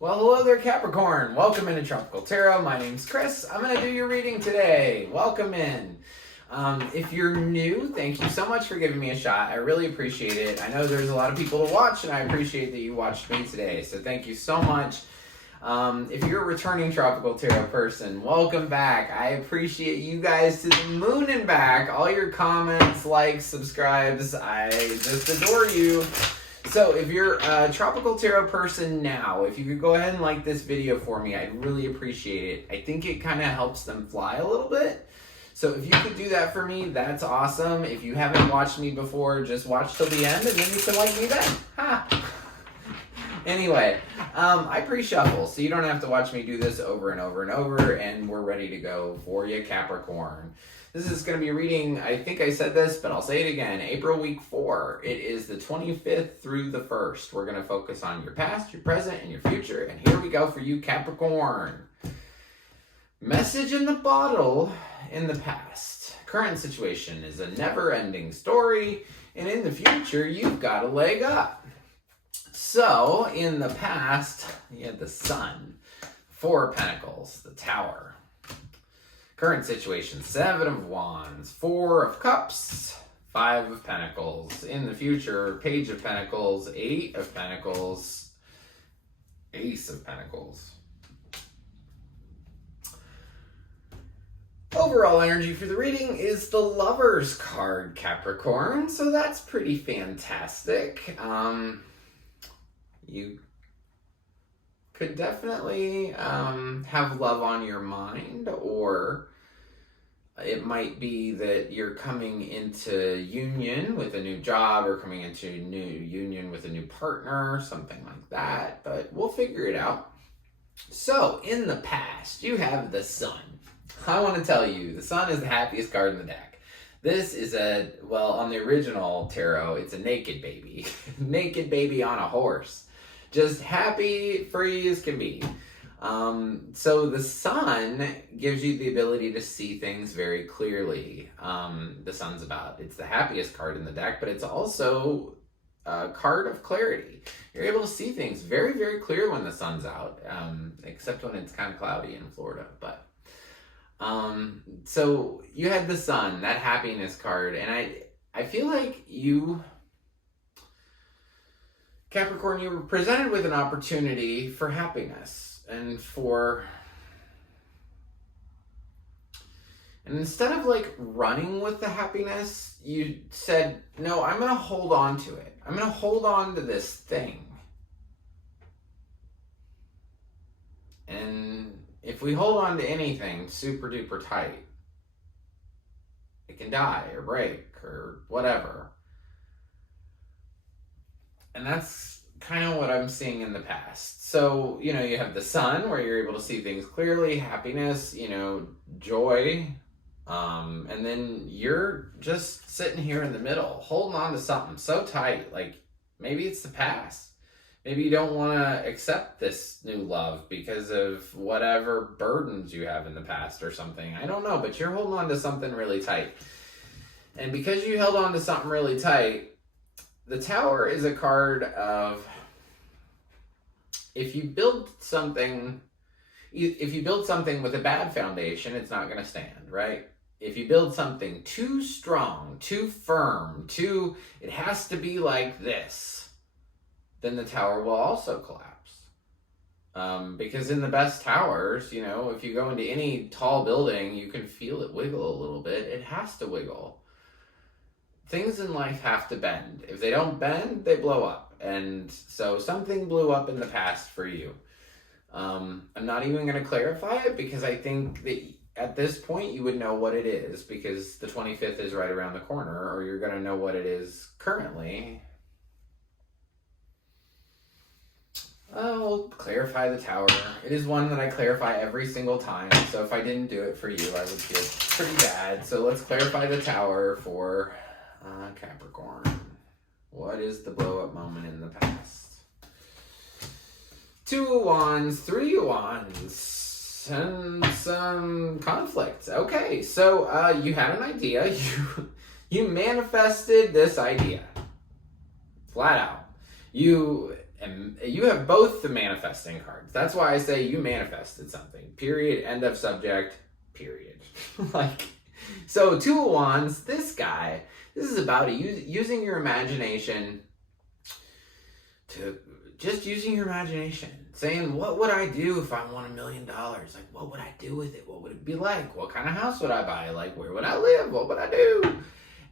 Well, hello there, Capricorn. Welcome into Tropical Tarot. My name's Chris. I'm going to do your reading today. Welcome in. If you're new, thank you so much for giving me a shot. I really appreciate it. I know there's a lot of people to watch, and I appreciate that you watched me today. So thank you so much. If you're a returning Tropical Tarot person, welcome back. I appreciate you guys to the moon and back. All your comments, likes, subscribes. I just adore you. So if you're a Tropical Tarot person now, if you could go ahead and like this video for me, I'd really appreciate it. I think it kind of helps them fly a little bit. So if you could do that for me, that's awesome. If you haven't watched me before, just watch till the end and then you can like me then. Ha! Anyway, I pre-shuffle, so you don't have to watch me do this over and over and over, and we're ready to go for you, Capricorn. This is going to be reading, I think I said this, but I'll say it again, April week 4. It is the 25th through the 1st. We're going to focus on your past, your present, and your future, and here we go for you, Capricorn. Message in the bottle in the past. Current situation is a never-ending story, and in the future, you've got a leg up. So, in the past, you had the Sun, 4 of Pentacles, the Tower. Current situation, 7 of Wands, 4 of Cups, 5 of Pentacles. In the future, Page of Pentacles, 8 of Pentacles, Ace of Pentacles. Overall energy for the reading is the Lovers card, Capricorn, so that's pretty fantastic. You could definitely have love on your mind, or it might be that you're coming into union with a new job or coming into new union with a new partner, something like that, but we'll figure it out. So, in the past, you have the Sun. I want to tell you, the Sun is the happiest card in the deck. This is on the original tarot, it's a naked baby. Naked baby on a horse. Just happy, free as can be. So the Sun gives you the ability to see things very clearly. The Sun's it's the happiest card in the deck, but it's also a card of clarity. You're able to see things very, very clear when the Sun's out, except when it's kind of cloudy in Florida. But so you had the Sun, that happiness card, and I feel like you, Capricorn, you were presented with an opportunity for happiness and instead of like running with the happiness, you said, no, I'm going to hold on to it. I'm going to hold on to this thing. And if we hold on to anything super duper tight, it can die or break or whatever. And that's kind of what I'm seeing in the past. So, you have the Sun where you're able to see things clearly, happiness, joy. And then you're just sitting here in the middle, holding on to something so tight. Like maybe it's the past. Maybe you don't want to accept this new love because of whatever burdens you have in the past or something. I don't know, but you're holding on to something really tight. And because you held on to something really tight, the Tower is a card of, if you build something with a bad foundation, it's not going to stand, right? If you build something too strong, too firm, it has to be like this, then the Tower will also collapse. Because in the best towers, if you go into any tall building, you can feel it wiggle a little bit. It has to wiggle. Things in life have to bend. If they don't bend, they blow up. And so something blew up in the past for you. I'm not even going to clarify it because I think that at this point you would know what it is because the 25th is right around the corner, or you're going to know what it is currently. I'll clarify the Tower. It is one that I clarify every single time. So if I didn't do it for you, I would feel pretty bad. So let's clarify the Tower for Capricorn. What is the blow up moment in the past? 2 of Wands, 3 of Wands, and some conflict. Okay, so you had an idea. You manifested this idea. Flat out. You and you have both the manifesting cards. That's why I say you manifested something. Period. End of subject. Period. Like, so Two of Wands, this guy, this is about using your imagination to just using your imagination. Saying, what would I do if I won $1 million? Like, what would I do with it? What would it be like? What kind of house would I buy? Like, where would I live? What would I do?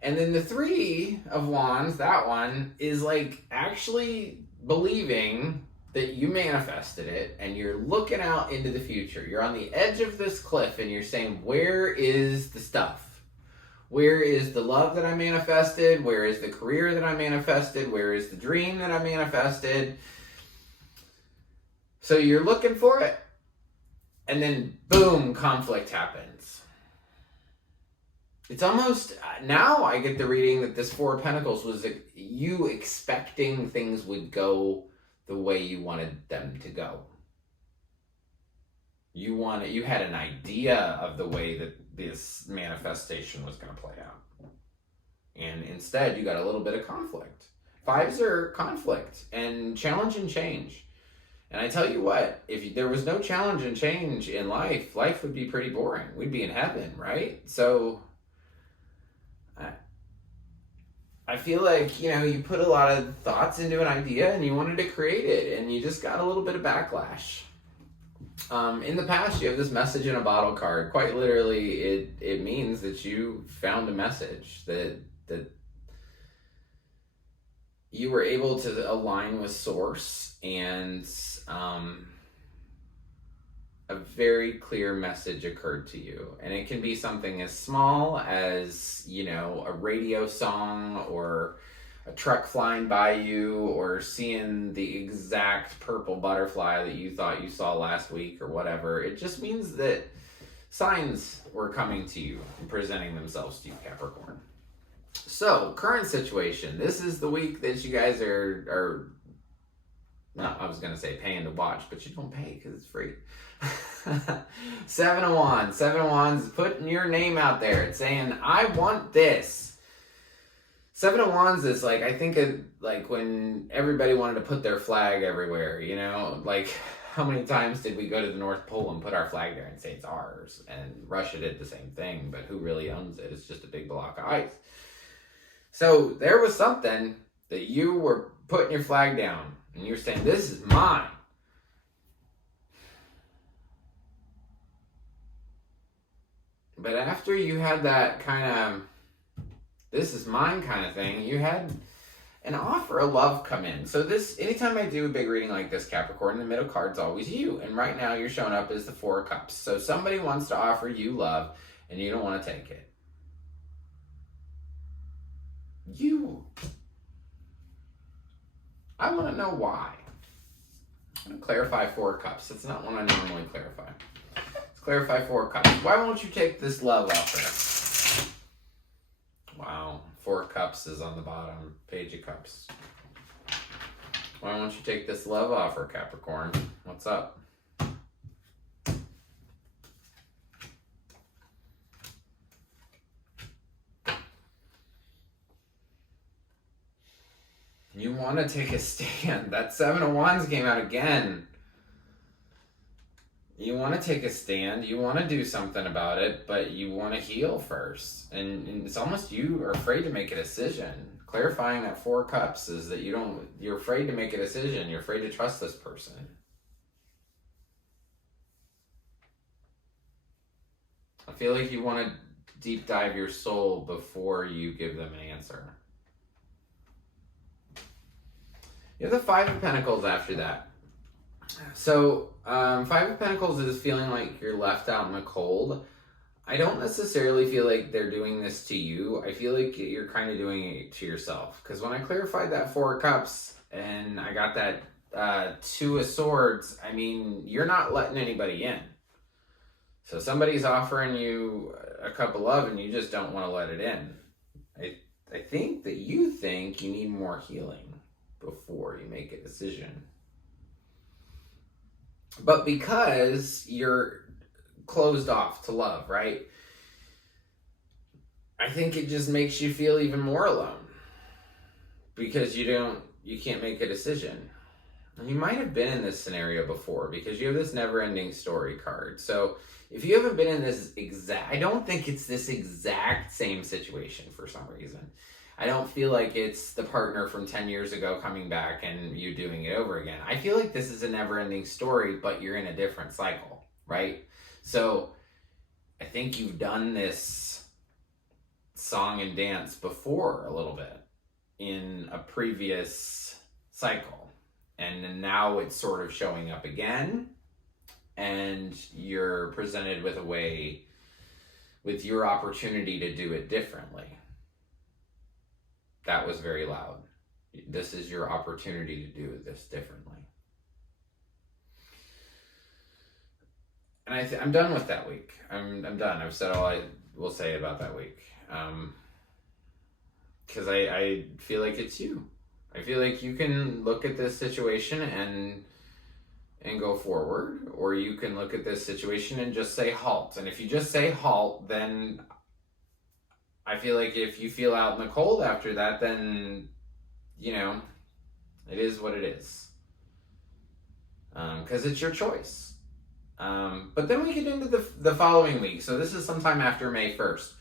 And then the Three of Wands, that one, is like actually believing that you manifested it and you're looking out into the future. You're on the edge of this cliff and you're saying, where is the stuff? Where is the love that I manifested? Where is the career that I manifested? Where is the dream that I manifested? So you're looking for it, and then boom, conflict happens. It's almost, now I get the reading that this Four of Pentacles was you expecting things would go the way you wanted them to go. You had an idea of the way that this manifestation was going to play out. And instead, you got a little bit of conflict. Fives are conflict and challenge and change. And I tell you what, if there was no challenge and change in life, life would be pretty boring. We'd be in heaven, right? So I feel like, you put a lot of thoughts into an idea and you wanted to create it and you just got a little bit of backlash. In the past, you have this message in a bottle card. Quite literally, it means that you found a message, that you were able to align with source, and a very clear message occurred to you. And it can be something as small as, a radio song or a truck flying by you or seeing the exact purple butterfly that you thought you saw last week or whatever. It just means that signs were coming to you and presenting themselves to you, Capricorn. So, current situation. This is the week that you guys are no, I was going to say paying to watch, but you don't pay because it's free. Seven of Wands. Seven of Wands is putting your name out there. It's saying, I want this. Seven of Wands is like, I think of like when everybody wanted to put their flag everywhere, like how many times did we go to the North Pole and put our flag there and say it's ours? And Russia did the same thing, but who really owns it? It's just a big block of ice. So there was something that you were putting your flag down and you're saying, this is mine. But after you had that kind of, this is mine kind of thing, you had an offer of love come in. So this, anytime I do a big reading like this, Capricorn, the middle card's always you. And right now you're showing up as the Four of Cups. So somebody wants to offer you love and you don't want to take it. I want to know why. I'm going to clarify Four of Cups. That's not one I normally clarify. Let's clarify Four of Cups. Why won't you take this love offer? Wow. Four of Cups is on the bottom. Page of Cups. Why won't you take this love offer, Capricorn? What's up? You want to take a stand. That Seven of Wands came out again. You want to take a stand. You want to do something about it, but you want to heal first. And it's almost you are afraid to make a decision. Clarifying that Four of Cups is that you're afraid to make a decision. You're afraid to trust this person. I feel like you want to deep dive your soul before you give them an answer. You have the Five of Pentacles after that. So, Five of Pentacles is feeling like you're left out in the cold. I don't necessarily feel like they're doing this to you. I feel like you're kind of doing it to yourself. Because when I clarified that Four of Cups and I got that Two of Swords, I mean, you're not letting anybody in. So somebody's offering you a cup of love and you just don't want to let it in. I think that you think you need more healing before you make a decision. But because you're closed off to love, right? I think it just makes you feel even more alone. Because you can't make a decision. You might have been in this scenario before because you have this never-ending story card. So if you haven't been in this I don't think it's this exact same situation for some reason. I don't feel like it's the partner from 10 years ago coming back and you doing it over again. I feel like this is a never-ending story, but you're in a different cycle, right? So I think you've done this song and dance before a little bit in a previous cycle. And then now it's sort of showing up again, and you're presented with a way, with your opportunity to do it differently. That was very loud. This is your opportunity to do this differently. And I'm done with that week. I'm done. I've said all I will say about that week. Because I feel like it's you. I feel like you can look at this situation and go forward, or you can look at this situation and just say halt. And if you just say halt, then I feel like if you feel out in the cold after that, then, you know, it is what it is. Because it's your choice. But then we get into the following week. So this is sometime after May 1st.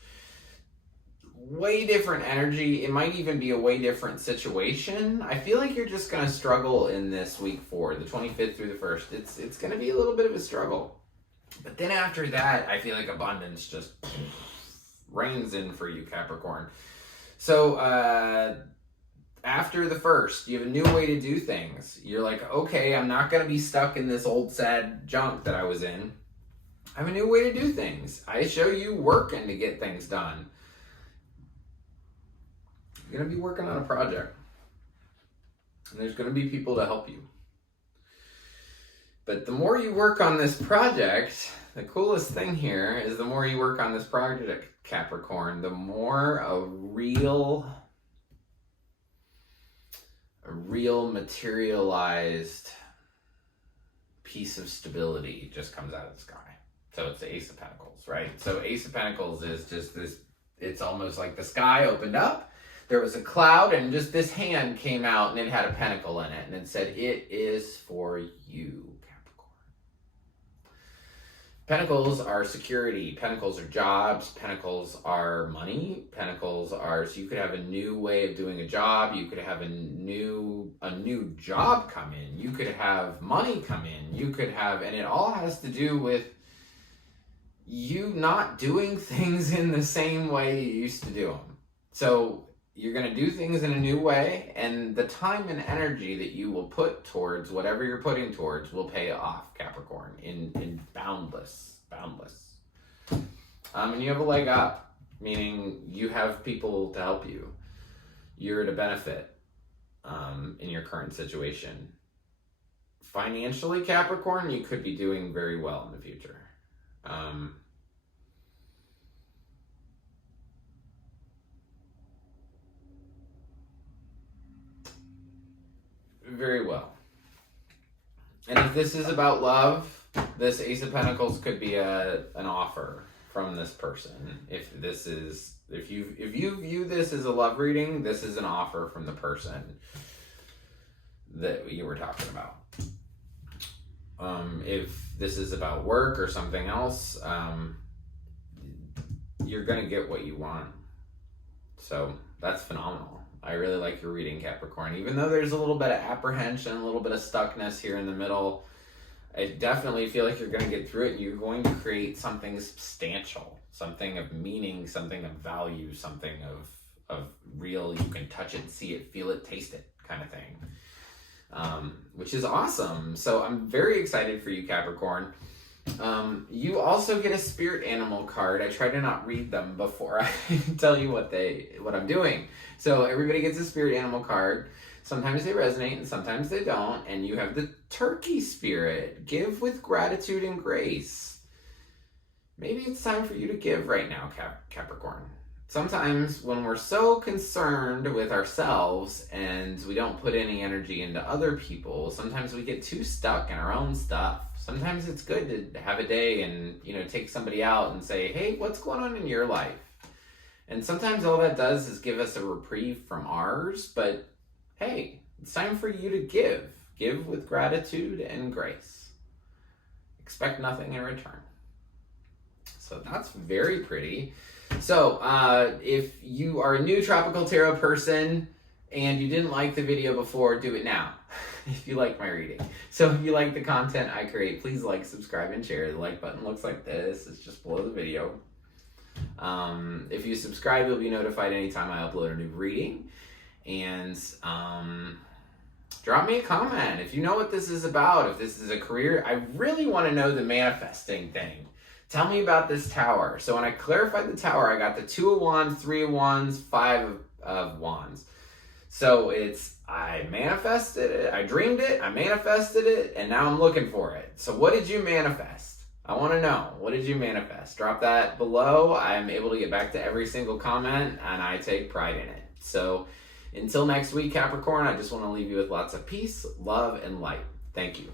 Way different energy. It might even be a way different situation. I feel like you're just going to struggle in this week 4, the 25th through the 1st. It's going to be a little bit of a struggle. But then after that, I feel like abundance just rains in for you, Capricorn. So after the 1st, you have a new way to do things. You're like, okay, I'm not going to be stuck in this old sad junk that I was in. I have a new way to do things. I show you working to get things done. You're going to be working on a project. And there's going to be people to help you. But the more you work on this project, the coolest thing here is the more you work on this project, Capricorn, the more a real materialized piece of stability just comes out of the sky. So it's the Ace of Pentacles, right? So Ace of Pentacles is just this, it's almost like the sky opened up. There was a cloud and just this hand came out and it had a pentacle in it. And it said, it is for you, Capricorn. Pentacles are security. Pentacles are jobs. Pentacles are money. Pentacles are, so you could have a new way of doing a job. You could have a new job come in. You could have money come in. You could have, and it all has to do with you not doing things in the same way you used to do them. So you're going to do things in a new way, and the time and energy that you will put towards whatever you're putting towards will pay off, Capricorn, in boundless. And you have a leg up, meaning you have people to help you. You're at a benefit in your current situation. Financially, Capricorn, you could be doing very well in the future. Very well. And if this is about love, this Ace of Pentacles could be an offer from this person. If you view this as a love reading, this is an offer from the person that you were talking about. If this is about work or something else, you're gonna get what you want. So that's phenomenal. I really like your reading, Capricorn. Even though there's a little bit of apprehension, a little bit of stuckness here in the middle, I definitely feel like you're going to get through it and you're going to create something substantial, something of meaning, something of value, something of real, you can touch it, see it, feel it, taste it kind of thing, which is awesome. So I'm very excited for you, Capricorn. You also get a spirit animal card. I try to not read them before I tell you what I'm doing. So everybody gets a spirit animal card. Sometimes they resonate and sometimes they don't. And you have the turkey spirit. Give with gratitude and grace. Maybe it's time for you to give right now, Capricorn. Sometimes when we're so concerned with ourselves and we don't put any energy into other people, sometimes we get too stuck in our own stuff. Sometimes it's good to have a day and, take somebody out and say, hey, what's going on in your life? And sometimes all that does is give us a reprieve from ours, but hey, it's time for you to give. Give with gratitude and grace. Expect nothing in return. So that's very pretty. So if you are a new Tropical Tarot person and you didn't like the video before, do it now. If you like my reading. So if you like the content I create, please like, subscribe, and share. The like button looks like this. It's just below the video. If you subscribe, you'll be notified anytime I upload a new reading. And drop me a comment if you know what this is about, if this is a career. I really want to know the manifesting thing. Tell me about this tower. So when I clarified the tower, I got the 2 of Wands, 3 of Wands, 5 of Wands. So it's, I manifested it, I dreamed it, I manifested it, and now I'm looking for it. So what did you manifest? I want to know. What did you manifest? Drop that below. I'm able to get back to every single comment, and I take pride in it. So until next week, Capricorn, I just want to leave you with lots of peace, love, and light. Thank you.